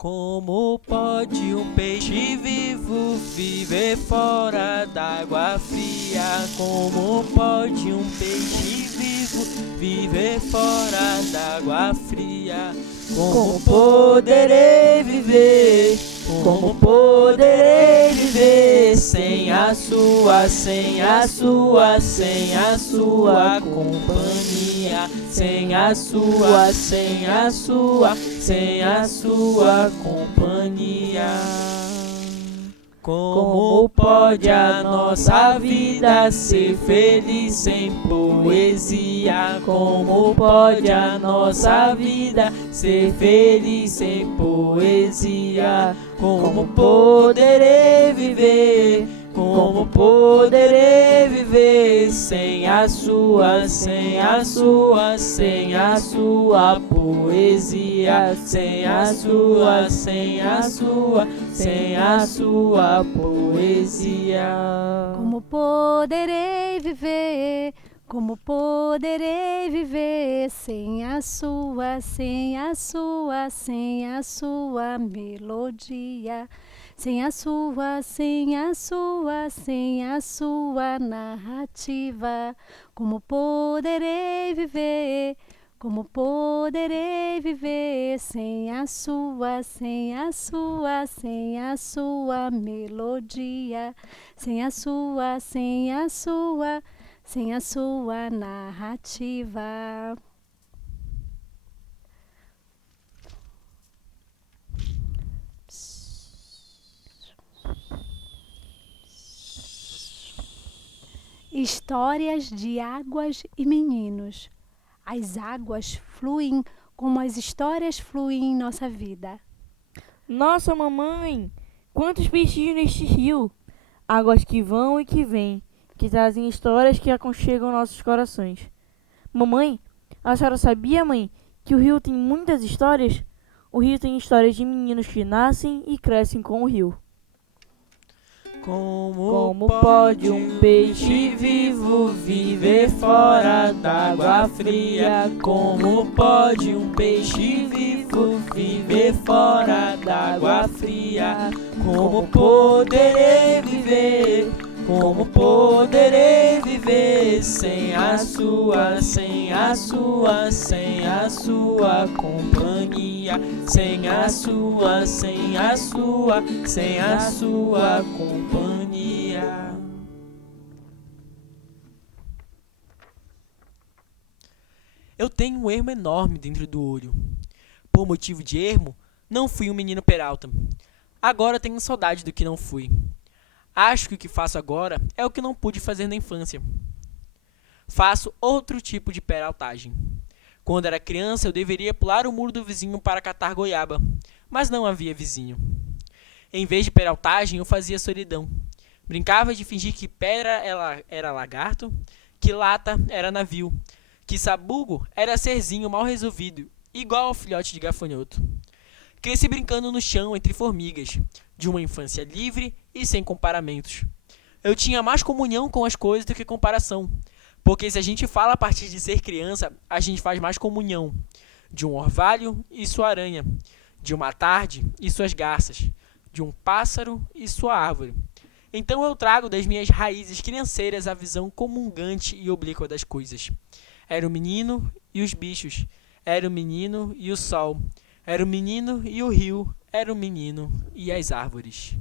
Como pode um peixe vivo viver fora d'água fria? Como pode um peixe vivo viver fora d'água fria? Como poderei viver? Como poderei viver sem a sua companhia? Sem a sua companhia. Como pode a nossa vida ser feliz sem poesia? Como pode a nossa vida ser feliz sem poesia? Como poderei viver? Como poderei viver sem a sua poesia? Sem a sua poesia. Como poderei viver? Como poderei viver sem a sua melodia? Sem a sua narrativa. Como poderei viver? Como poderei viver sem a sua melodia? Sem a sua narrativa. Histórias de águas e meninos. As águas fluem como as histórias fluem em nossa vida. Nossa, mamãe! Quantos peixinhos neste rio! Águas que vão e que vêm, que trazem histórias que aconchegam nossos corações. Mamãe, a senhora sabia, mãe, que o rio tem muitas histórias? O rio tem histórias de meninos que nascem e crescem com o rio. Como pode um peixe vivo viver fora d'água fria? Como pode um peixe vivo viver fora d'água fria? Como poderei viver? Como poderei viver sem a sua companhia? Sem a sua companhia. Eu tenho um ermo enorme dentro do olho. Por motivo de ermo, não fui um menino Peralta. Agora tenho saudade do que não fui. Acho que o que faço agora é o que não pude fazer na infância. Faço outro tipo de peraltagem. Quando era criança, eu deveria pular o muro do vizinho para catar goiaba, mas não havia vizinho. Em vez de peraltagem, eu fazia solidão. Brincava de fingir que pedra era lagarto, que lata era navio, que sabugo era serzinho mal resolvido, igual ao filhote de gafanhoto. Cresci brincando no chão entre formigas, de uma infância livre e sem comparamentos. Eu tinha mais comunhão com as coisas do que comparação, porque se a gente fala a partir de ser criança, a gente faz mais comunhão. De um orvalho e sua aranha, de uma tarde e suas garças, de um pássaro e sua árvore. Então eu trago das minhas raízes crianceiras a visão comungante e oblíqua das coisas. Era o menino e os bichos, era o menino e o sol, era o menino e o rio, era o menino e as árvores.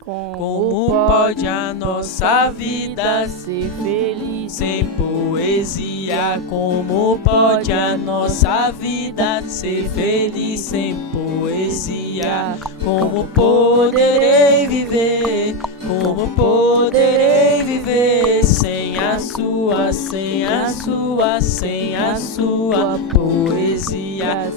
Como pode a nossa vida ser feliz sem poesia? Como pode a nossa vida ser feliz sem poesia? Como poderei viver? Como poderei viver sem a sua poesia? Sem a sua poesia.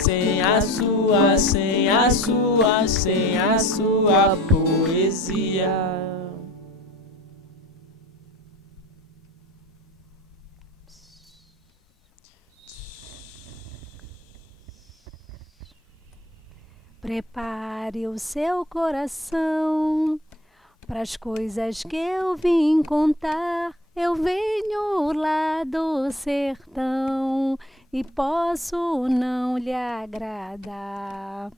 Prepare o seu coração para as coisas que eu vim contar. Eu venho lá do sertão, e posso não lhe agradar.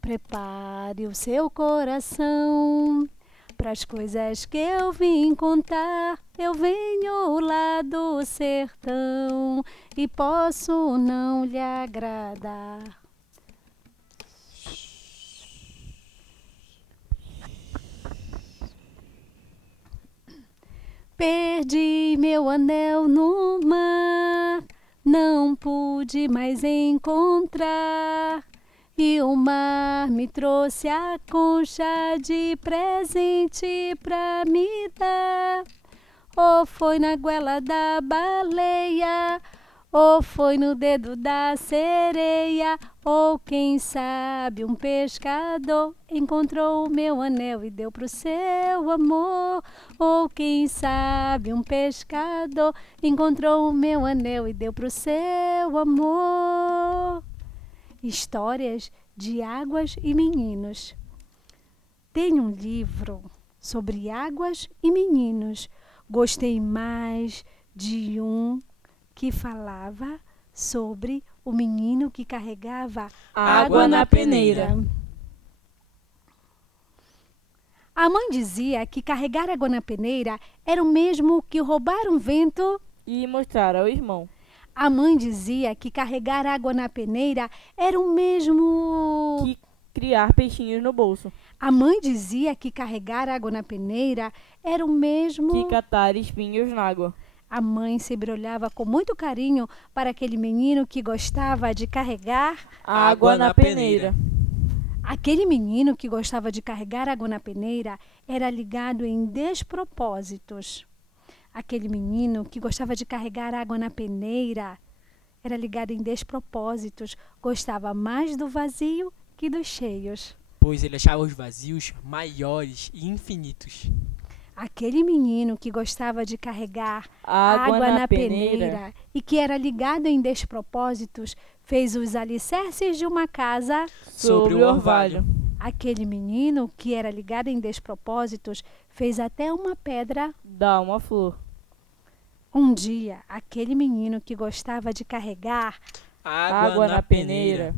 Prepare o seu coração para as coisas que eu vim contar. Eu venho lá do sertão e posso não lhe agradar. Perdi meu anel no mar, não pude mais encontrar. E o mar me trouxe a concha de presente pra me dar. Ou foi na goela da baleia, ou foi no dedo da sereia, ou quem sabe um pescador encontrou o meu anel e deu pro seu amor. Ou quem sabe um pescador encontrou o meu anel e deu pro seu amor. Histórias de águas e meninos. Tem um livro sobre águas e meninos. Gostei mais de um que falava sobre o menino que carregava Água na peneira. A mãe dizia que carregar água na peneira era o mesmo que roubar um vento. E mostrar ao irmão. A mãe dizia que carregar água na peneira era o mesmo Que criar peixinhos no bolso. A mãe dizia que carregar água na peneira era o mesmo Que catar espinhos na água. A mãe sempre olhava com muito carinho para aquele menino que gostava de carregar Água na peneira. Aquele menino que gostava de carregar água na peneira era ligado em despropósitos. Aquele menino que gostava de carregar água na peneira era ligado em despropósitos, gostava mais do vazio que dos cheios. Pois ele achava os vazios maiores e infinitos. Aquele menino que gostava de carregar Água na peneira e que era ligado em despropósitos fez os alicerces de uma casa. Sobre o orvalho. Aquele menino que era ligado em despropósitos fez até uma pedra. Dá uma flor. Um dia, aquele menino que gostava de carregar Água na peneira.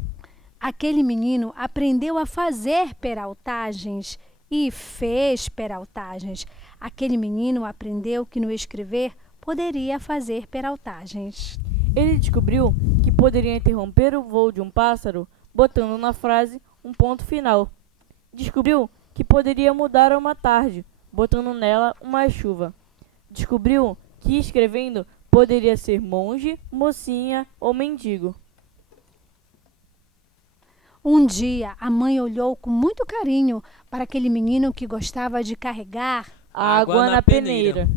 Aquele menino aprendeu a fazer peraltagens e fez peraltagens. Aquele menino aprendeu que no escrever poderia fazer peraltagens. Ele descobriu que poderia interromper o voo de um pássaro botando na frase um ponto final. Descobriu que poderia mudar uma tarde botando nela uma chuva. Descobriu que escrevendo poderia ser monge, mocinha ou mendigo. Um dia, a mãe olhou com muito carinho para aquele menino que gostava de carregar Água na peneira.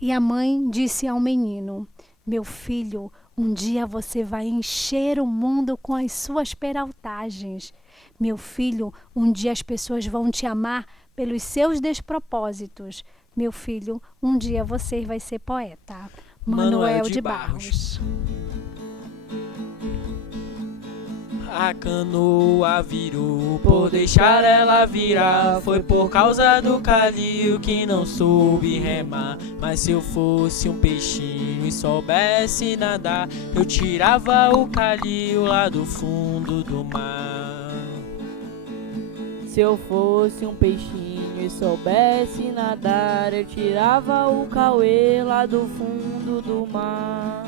e a mãe disse ao menino: "Meu filho, um dia você vai encher o mundo com as suas peraltagens. Meu filho, um dia as pessoas vão te amar pelos seus despropósitos. Meu filho, um dia você vai ser poeta." Manuel de Barros. A canoa virou por deixar ela virar. Foi por causa do calil que não soube remar. Mas se eu fosse um peixinho e soubesse nadar, eu tirava o calil lá do fundo do mar. Se eu fosse um peixinho e soubesse nadar, eu tirava o cauê lá do fundo do mar.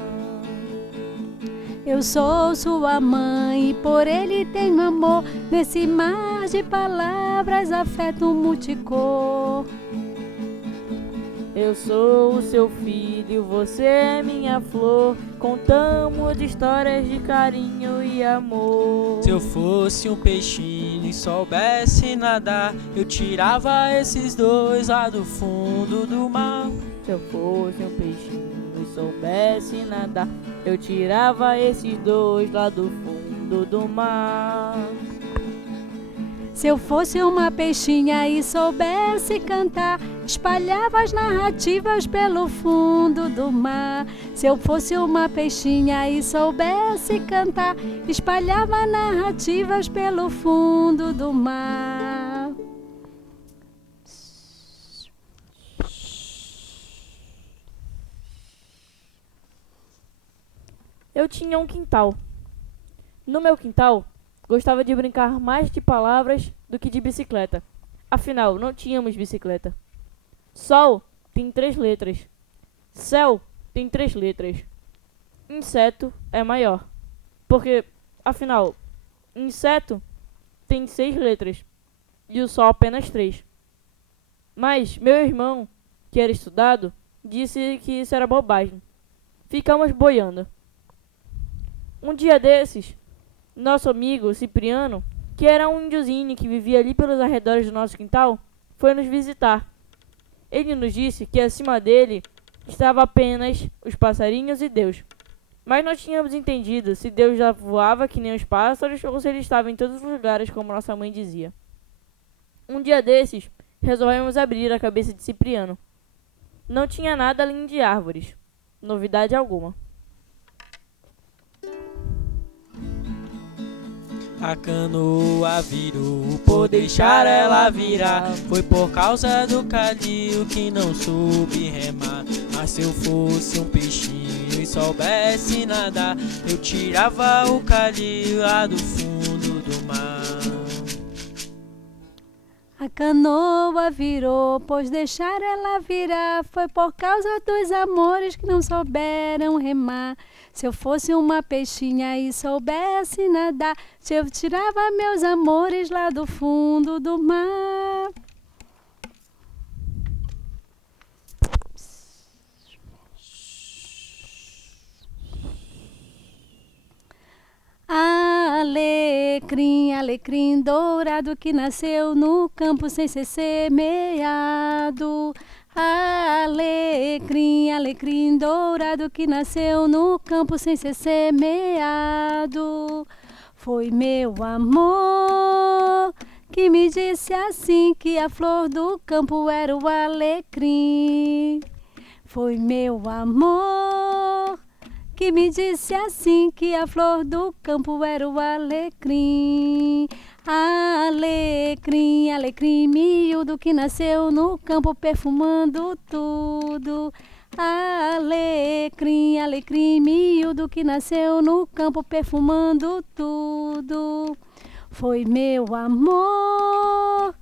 Eu sou sua mãe e por ele tenho amor. Nesse mar de palavras, afeto multicor. Eu sou o seu filho, você é minha flor. Contamos histórias de carinho e amor. Se eu fosse um peixinho e soubesse nadar, eu tirava esses dois lá do fundo do mar. Se eu fosse um peixinho e soubesse nadar, eu tirava esses dois lá do fundo do mar. Se eu fosse uma peixinha e soubesse cantar, espalhava as narrativas pelo fundo do mar. Se eu fosse uma peixinha e soubesse cantar, espalhava narrativas pelo fundo do mar. Eu tinha um quintal. No meu quintal, gostava de brincar mais de palavras do que de bicicleta. Afinal, não tínhamos bicicleta. Sol tem 3 letras. Céu tem 3 letras. Inseto é maior. Porque, afinal, inseto tem 6 letras. E o sol apenas 3. Mas meu irmão, que era estudado, disse que isso era bobagem. Ficamos boiando. Um dia desses, nosso amigo Cipriano, que era um índiozinho que vivia ali pelos arredores do nosso quintal, foi nos visitar. Ele nos disse que acima dele estava apenas os passarinhos e Deus. Mas não tínhamos entendido se Deus já voava que nem os pássaros ou se ele estava em todos os lugares, como nossa mãe dizia. Um dia desses, resolvemos abrir a cabeça de Cipriano. Não tinha nada além de árvores. Novidade alguma. A canoa virou por deixar ela virar. Foi por causa do calil que não soube remar. Mas se eu fosse um peixinho e soubesse nadar, eu tirava o calil lá do fundo do mar. A canoa virou, pois deixar ela virar. Foi por causa dos amores que não souberam remar. Se eu fosse uma peixinha e soubesse nadar, se eu tirava meus amores lá do fundo do mar. Alecrim, alecrim dourado que nasceu no campo sem ser semeado. Alecrim, alecrim dourado que nasceu no campo sem ser semeado. Foi meu amor que me disse assim que a flor do campo era o alecrim. Foi meu amor que me disse assim que a flor do campo era o alecrim. Alecrim, alecrim miúdo que nasceu no campo perfumando tudo. Alecrim, alecrim miúdo que nasceu no campo perfumando tudo. Foi meu amor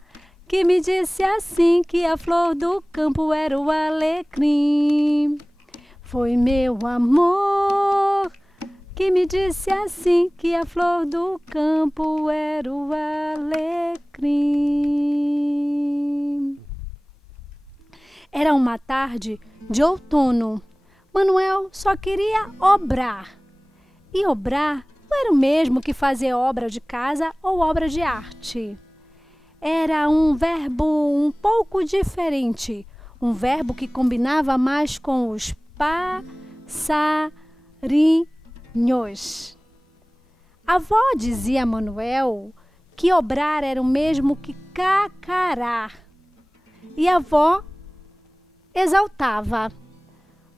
que me disse assim que a flor do campo era o alecrim. Foi meu amor que me disse assim que a flor do campo era o alecrim. Era uma tarde de outono. Manuel só queria obrar. E obrar não era o mesmo que fazer obra de casa ou obra de arte. Era um verbo um pouco diferente. Um verbo que combinava mais com os passarinhos. A avó dizia a Manuel que obrar era o mesmo que cacarar. E a avó exaltava.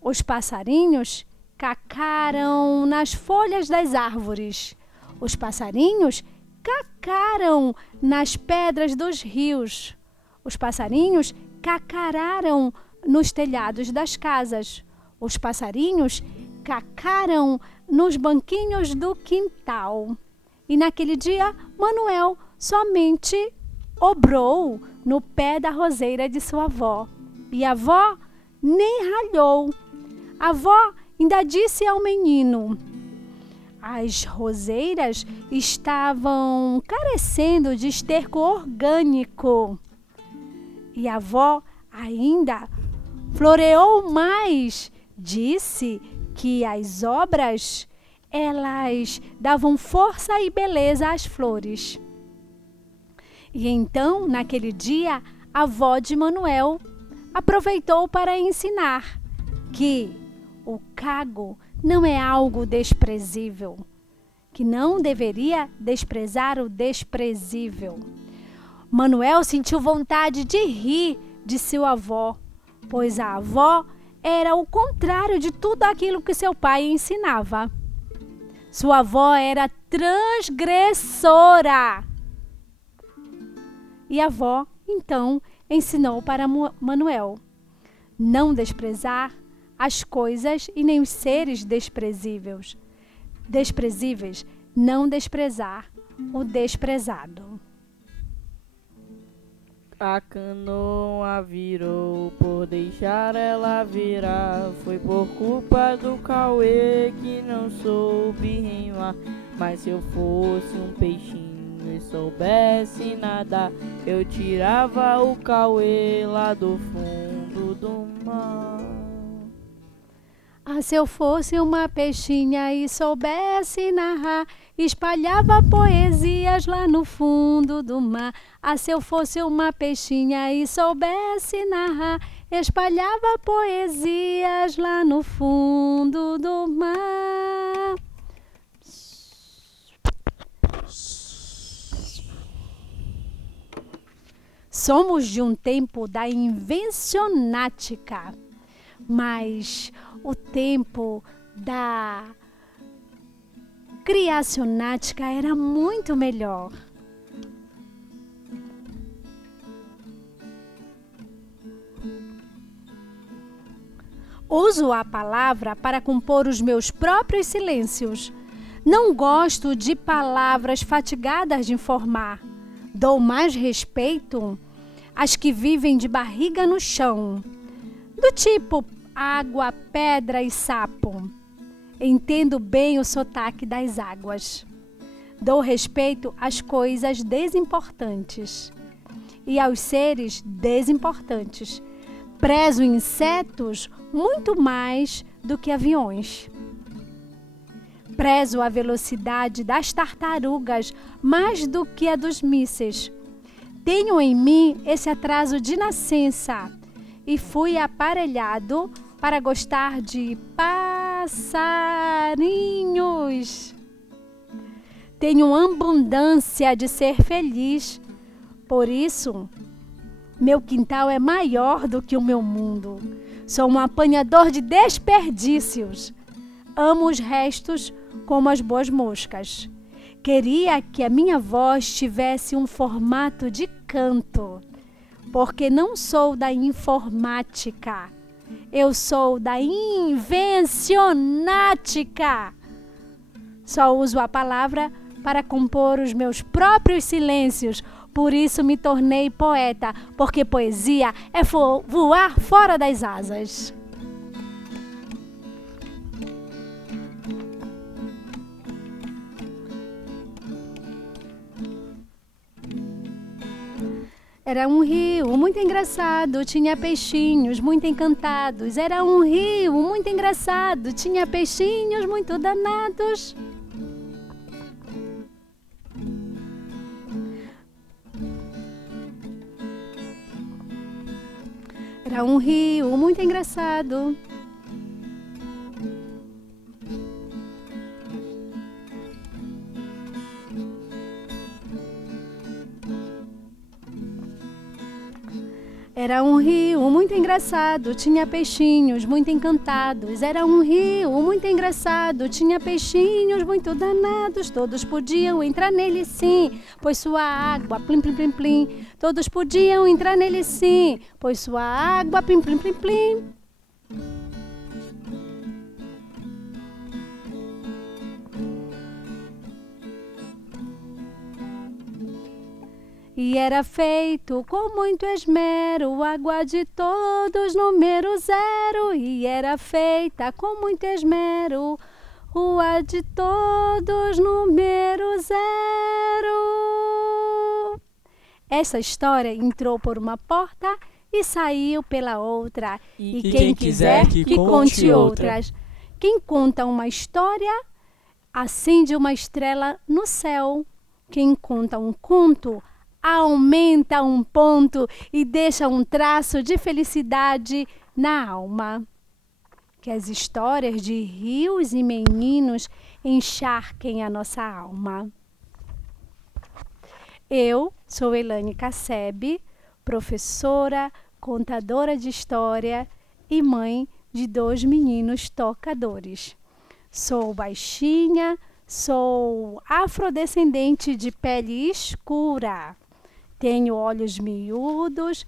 Os passarinhos cacaram nas folhas das árvores. Os passarinhos cacaram nas pedras dos rios. Os passarinhos cacararam nos telhados das casas. Os passarinhos cacaram nos banquinhos do quintal. E naquele dia, Manuel somente obrou no pé da roseira de sua avó. E a avó nem ralhou. A avó ainda disse ao menino: as roseiras estavam carecendo de esterco orgânico. E a avó ainda floreou mais. Disse que as obras, elas davam força e beleza às flores. E então, naquele dia, a avó de Manuel aproveitou para ensinar que o cago não é algo desprezível, que não deveria desprezar o desprezível. Manuel sentiu vontade de rir de sua avó, pois a avó era o contrário de tudo aquilo que seu pai ensinava. Sua avó era transgressora. E a avó, então, ensinou para Manuel não desprezar as coisas e nem os seres desprezíveis. desprezíveis, não desprezar o desprezado. A canoa virou por deixar ela virar. Foi por culpa do Cauê que não soube remar. Mas se eu fosse um peixinho e soubesse nadar, eu tirava o Cauê lá do fundo do mar. Ah, se eu fosse uma peixinha e soubesse narrar, espalhava poesias lá no fundo do mar. Ah, se eu fosse uma peixinha e soubesse narrar, espalhava poesias lá no fundo do mar. Somos de um tempo da invencionática, mas o tempo da criacionática era muito melhor. Uso a palavra para compor os meus próprios silêncios. Não gosto de palavras fatigadas de informar. Dou mais respeito às que vivem de barriga no chão, do tipo água, pedra e sapo. Entendo bem o sotaque das águas. Dou respeito às coisas desimportantes e aos seres desimportantes. Prezo insetos muito mais do que aviões. Prezo a velocidade das tartarugas mais do que a dos mísseis. Tenho em mim esse atraso de nascença e fui aparelhado para gostar de passarinhos. Tenho abundância de ser feliz. Por isso, meu quintal é maior do que o meu mundo. Sou um apanhador de desperdícios. Amo os restos como as boas moscas. Queria que a minha voz tivesse um formato de canto, porque não sou da informática. Eu sou da invencionática. Só uso a palavra para compor os meus próprios silêncios. Por isso me tornei poeta, porque poesia é voar fora das asas. Era um rio muito engraçado, tinha peixinhos muito encantados. Era um rio muito engraçado, tinha peixinhos muito danados. Era um rio muito engraçado. Era um rio muito engraçado, tinha peixinhos muito encantados. Era um rio muito engraçado, tinha peixinhos muito danados. Todos podiam entrar nele sim, pois sua água plim plim plim plim. Todos podiam entrar nele sim, pois sua água plim plim plim plim. E era feito com muito esmero, água de todos, número 0. E era feita com muito esmero, rua de todos, número 0. Essa história entrou por uma porta e saiu pela outra. E quem quiser que conte outras. Quem conta uma história, acende uma estrela no céu. Quem conta um conto, aumenta um ponto e deixa um traço de felicidade na alma. Que as histórias de rios e meninos encharquem a nossa alma. Eu sou Elaine Cassebe, professora, contadora de história e mãe de 2 meninos tocadores. Sou baixinha, sou afrodescendente de pele escura. Tenho olhos miúdos,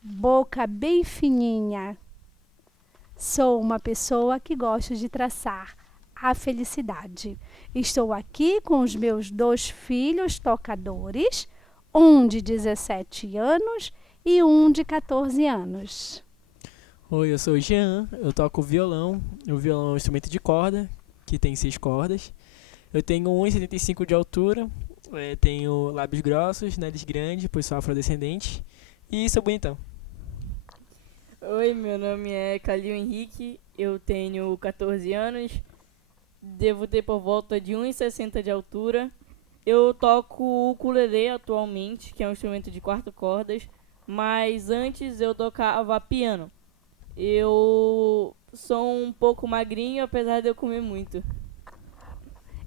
boca bem fininha. Sou uma pessoa que gosta de traçar a felicidade. Estou aqui com os meus 2 filhos tocadores, um de 17 anos e um de 14 anos. Oi, eu sou o Jean, eu toco violão. O violão é um instrumento de corda, que tem 6 cordas. Eu tenho 1,75 de altura, tenho lábios grossos, nariz grande, pois sou afrodescendente, e sou bonitão. Oi, meu nome é Calil Henrique, eu tenho 14 anos, devo ter por volta de 1,60 de altura. Eu toco ukulele atualmente, que é um instrumento de 4 cordas, mas antes eu tocava piano. Eu sou um pouco magrinho, apesar de eu comer muito.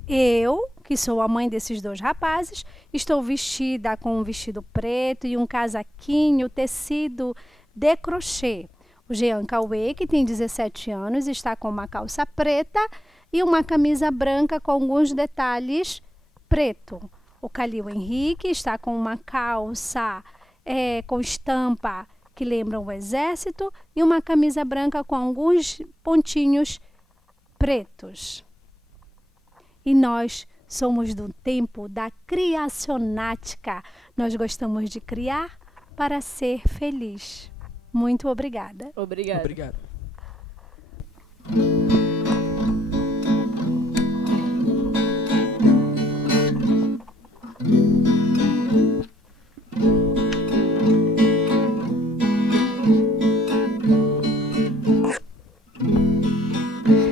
Eu, que sou a mãe desses 2 rapazes, estou vestida com um vestido preto e um casaquinho tecido de crochê. O Jean Cauê, que tem 17 anos, está com uma calça preta e uma camisa branca com alguns detalhes preto. O Calil Henrique está com uma calça com estampa que lembra o exército e uma camisa branca com alguns pontinhos pretos. E nós somos do tempo da criacionática. Nós gostamos de criar para ser feliz. Muito obrigada. Obrigado. Obrigado.